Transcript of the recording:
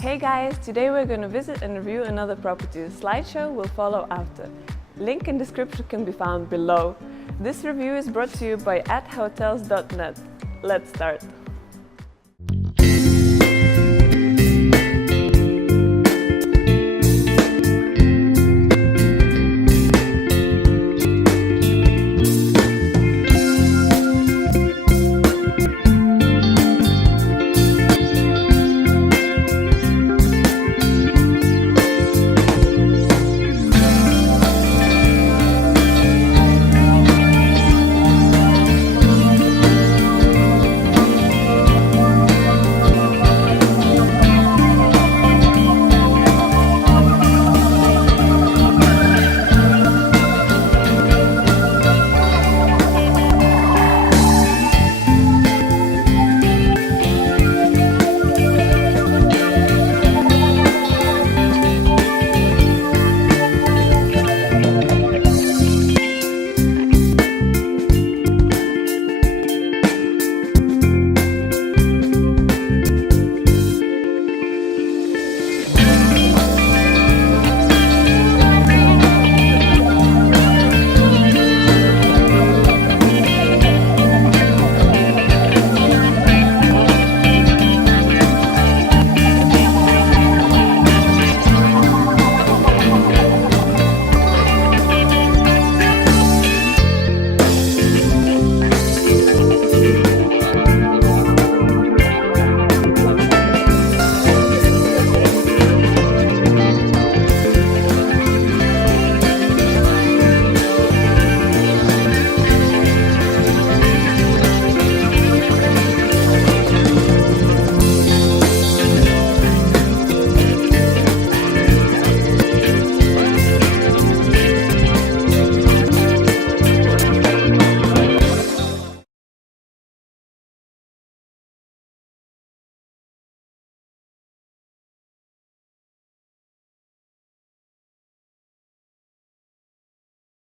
Hey guys, today we're going to visit and review another property. The slideshow will follow after. Link in description can be found below. This review is brought to you by @hotels.net. Let's start.